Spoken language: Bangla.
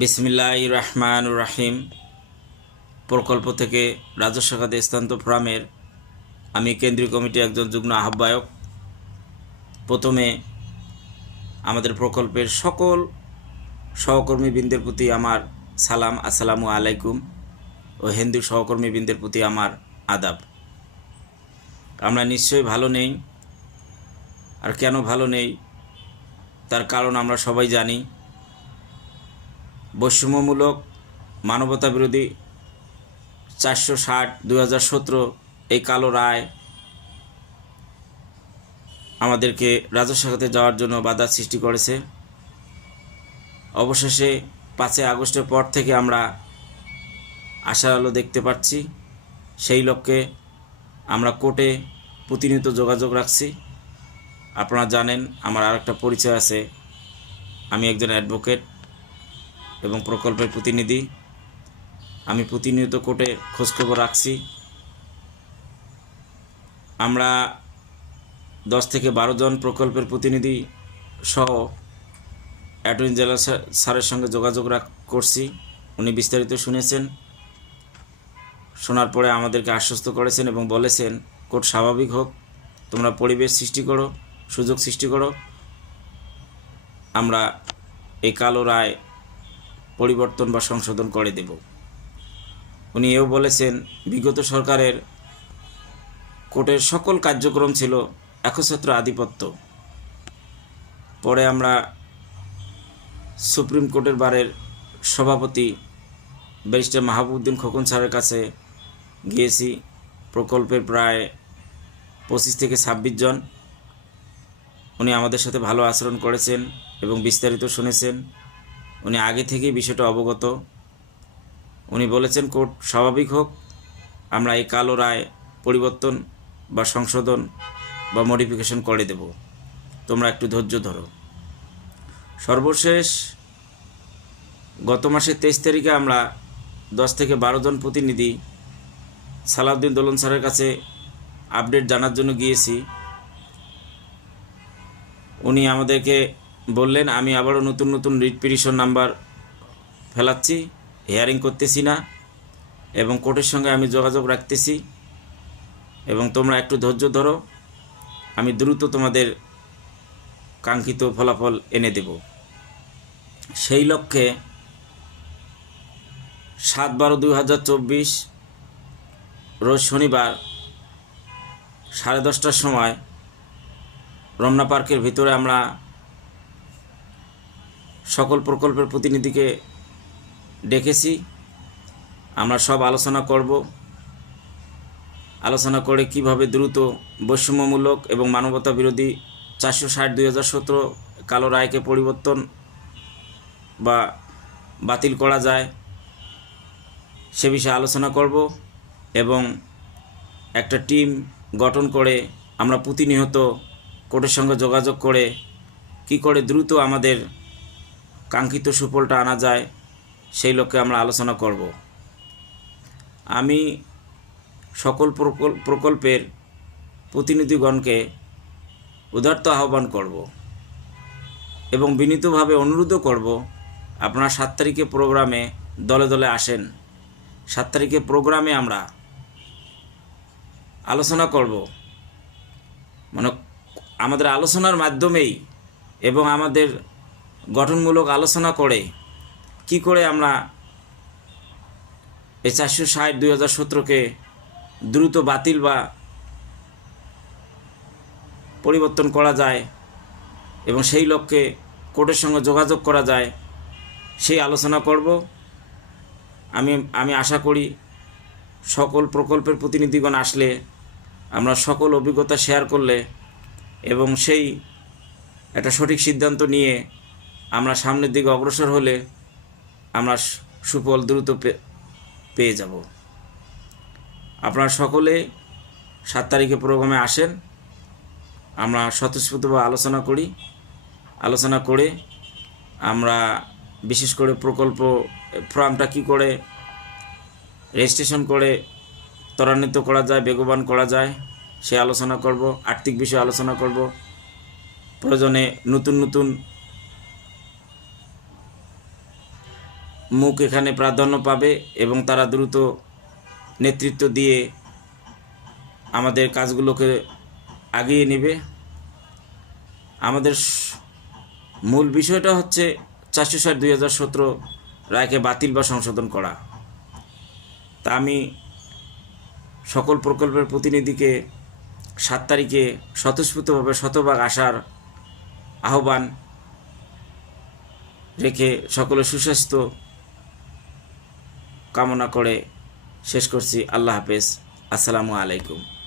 বিসমিল্লাহ রহমান রাহিম। প্রকল্প থেকে রাজস্ব খাতে স্থানান্তর ফোরামের আমি কেন্দ্রীয় কমিটির একজন যুগ্ম আহ্বায়ক। প্রথমে আমাদের প্রকল্পের সকল সহকর্মীবৃন্দের প্রতি আমার সালাম, আসসালামু আলাইকুম ও হিন্দু সহকর্মীবৃন্দের প্রতি আমার আদাব। আমরা নিশ্চয়ই ভালো নেই, আর কেন ভালো নেই তার কারণ আমরা সবাই জানি। বৈষম্যমূলক মানবতা বিরোধী চারশো ষাট সতেরো এই কালো রায় আমাদেরকে রাজস্ব খাতে যাওয়ার জন্য বাধা সৃষ্টি করেছে। অবশেষে পাঁচই আগস্টের পর থেকে আমরা আশার আলো দেখতে পাচ্ছি। সেই লক্ষ্যে আমরা কোর্টে প্রতিনিয়ত যোগাযোগ রাখছি। আপনারা জানেন, আমার আর একটা পরিচয় আছে। আমি একজন অ্যাডভোকেট। এবং প্রকল্পের প্রতিনিধি। আমি প্রতিনিয়ত কোর্টে খোঁজখবর রাখছি। আমরা দশ থেকে বারো জন প্রকল্পের প্রতিনিধি সহ অ্যাটর্নি স্যার- স্যারের সঙ্গে যোগাযোগ করছি। উনি বিস্তারিত শুনেছেন। শোনার পরে আমাদেরকে আশ্বস্ত করেছেন এবং বলেছেন, কোর্ট স্বাভাবিক হোক, তোমরা পরিবেশ সৃষ্টি করো, সুযোগ সৃষ্টি করো। আমরা এই কালো রায় পরিবর্তন বা সংশোধন করে দেব। উনি এও বলেছেন, বিগত সরকারের কোর্টের সকল কার্যক্রম ছিল একচ্ছত্র আধিপত্য। পরে আমরা সুপ্রিম কোর্টের বারের সভাপতি ব্যারিস্টার মাহবুবুদ্দিন খোকন স্যারের কাছে গিয়েছি। প্রকল্পের প্রায় পঁচিশ থেকে ছাব্বিশ জন। উনি আমাদের সাথে ভালো আচরণ করেছেন এবং বিস্তারিত শুনেছেন। উনি আগে থেকেই বিষয়টা অবগত। উনি বলেছেন, কোর্ট স্বাভাবিক হোক, আমরা এই কালো রায় পরিবর্তন বা সংশোধন বা মডিফিকেশন করে দেব। তোমরা একটু ধৈর্য ধরো। সর্বশেষ, গত মাসের তেইশ তারিখে আমরা দশ থেকে বারো জন প্রতিনিধি সালাউদ্দিন দোলন স্যারের কাছে আপডেট জানার জন্য গিয়েছি। উনি আমাদেরকে বললেন, আমি আবারও নতুন নতুন রিট পিটিশন নাম্বার ফেলাচ্ছি হিয়ারিং করতেছি না এবং কোর্টের সঙ্গে আমি যোগাযোগ রাখতেছি এবং তোমরা একটু ধৈর্য ধরো, আমি দ্রুত তোমাদের কাঙ্ক্ষিত ফলাফল এনে দেব। সেই লক্ষ্যে সাত বারো দুই হাজার চব্বিশ রোজ শনিবার সাড়ে দশটার সময় রমনা পার্কের ভিতরে আমরা সকল প্রকল্পের প্রতিনিধিকে ডেকেছি। আমরা সব আলোচনা করব। আলোচনা করে কীভাবে দ্রুত বৈষম্যমূলক এবং মানবতা বিরোধী চারশো ষাট দুই হাজার সতেরো কালো রায়কে পরিবর্তন বা বাতিল করা যায়, সে বিষয়ে আলোচনা করব এবং একটা টিম গঠন করে আমরা প্রতিনিয়ত কোর্টের সঙ্গে যোগাযোগ করে কি করে দ্রুত আমাদের কাঙ্ক্ষিত সুফলটা আনা যায়, সেই লক্ষ্যে আমরা আলোচনা করব। আমি সকল প্রকল- প্রকল্পের প্রতিনিধিগণকে উদার্ত আহ্বান করব এবং বিনীতভাবে অনুরোধও করব, আপনারা সাত তারিখে প্রোগ্রামে দলে দলে আসেন। সাত তারিখে প্রোগ্রামে আমরা আলোচনা করব। মানে আমাদের আলোচনার মাধ্যমেই এবং আমাদের গঠনমূলক আলোচনা করে কি করে আমরা এই চারশো ষাট দুই হাজার সতেরোকে দ্রুত বাতিল বা পরিবর্তন করা যায় এবং সেই লক্ষ্যে কোর্টের সঙ্গে যোগাযোগ করা যায়, সেই আলোচনা করব। আমি আমি আশা করি সকল প্রকল্পের প্রতিনিধিগণ আসলে আমরা সকল অভিজ্ঞতা শেয়ার করলে এবং সেই একটা সঠিক সিদ্ধান্ত নিয়ে আমরা সামনের দিকে অগ্রসর হলে আমরা সুফল দ্রুত পেয়ে যাব। আপনারা সকলে সাত তারিখে প্রোগ্রামে আসেন। আমরা স্বতঃস্ফূর্তভাবে আলোচনা করি। আলোচনা করে আমরা বিশেষ করে প্রকল্প, ফর্মটা কী করে রেজিস্ট্রেশন করে ত্বরান্বিত করা যায়, বেগবান করা যায়, সে আলোচনা করব, আর্থিক বিষয়ে আলোচনা করব। প্রয়োজনে নতুন নতুন মুখ এখানে প্রাধান্য পাবে এবং তারা দ্রুত নেতৃত্ব দিয়ে আমাদের কাজগুলোকে আগিয়ে নেবে। আমাদের মূল বিষয়টা হচ্ছে চারশো ষাট দুই হাজার সতেরো রায়কে বাতিল বা সংশোধন করা। তা আমি সকল প্রকল্পের প্রতিনিধিকে সাত তারিখে স্বতঃস্ফূর্তভাবে শতভাগ আসার আহ্বান রেখে সকলের সুস্বাস্থ্য কামনা করে শেষ করছি। আল্লাহ হাফেজ। আসসালামু আলাইকুম।